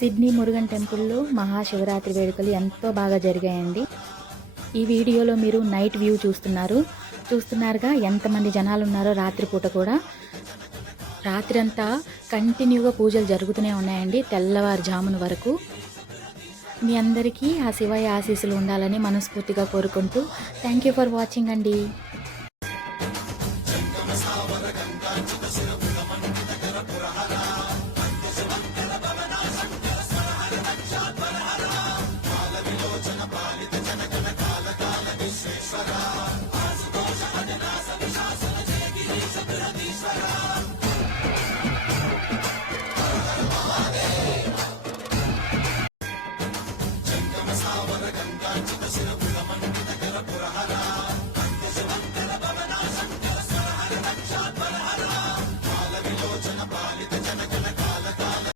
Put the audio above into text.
Sydney Murugan టెంపుల్లో మహాశివరాత్రి వేడుకలు ఎంతో బాగా జరిగాయండి. ఈ వీడియోలో మీరు నైట్ వ్యూ చూస్తున్నారుగా ఎంతమంది జనాలు ఉన్నారో. రాత్రిపూట కూడా రాత్రి అంతా కంటిన్యూగా పూజలు జరుగుతూనే ఉన్నాయండి, తెల్లవారుజామున వరకు. మీ అందరికీ ఆ శివయ్య ఆశీస్సులు ఉండాలని మనస్ఫూర్తిగా కోరుకుంటూ థ్యాంక్ యూ ఫర్ వాచింగ్ అండి.